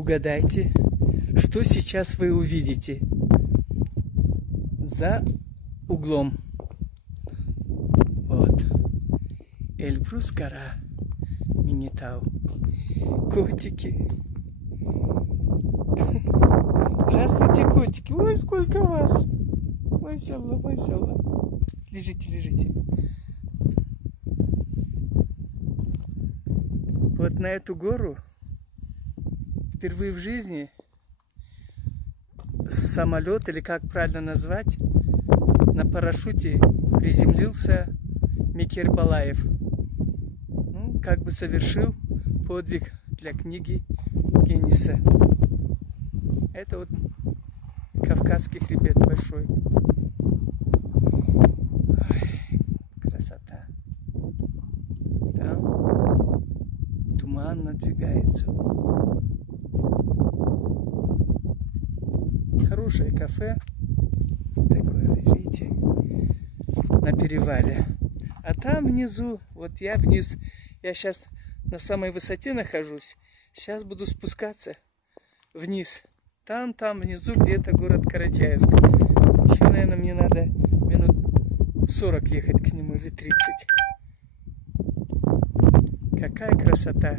Угадайте, что сейчас вы увидите за углом. Вот. Эльбрус гора, Мингитау. Котики. Здравствуйте, котики. Ой, сколько вас. Масялла, масялла. Лежите, лежите. Вот на эту гору впервые в жизни самолет, или как правильно назвать, на парашюте приземлился Микер Балаев. Ну, как бы совершил подвиг для книги Гиннеса. Это вот Кавказский хребет большой. Ой, красота. Там туман надвигается. Хорошее кафе. Такое, видите, на перевале. А там внизу, вот я вниз, я сейчас на самой высоте нахожусь. Сейчас буду спускаться вниз. Там внизу где-то город Карачаевск. Еще, наверное, мне надо минут 40 ехать к нему, или 30. Какая красота!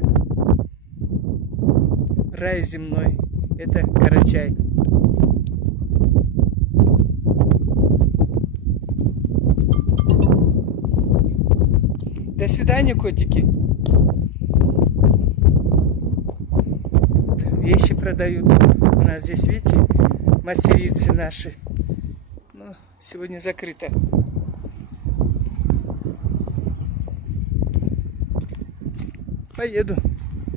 Рай земной. Это Карачай. До свидания, котики. Вещи продают. У нас здесь, видите, мастерицы наши. Но сегодня закрыто. Поеду.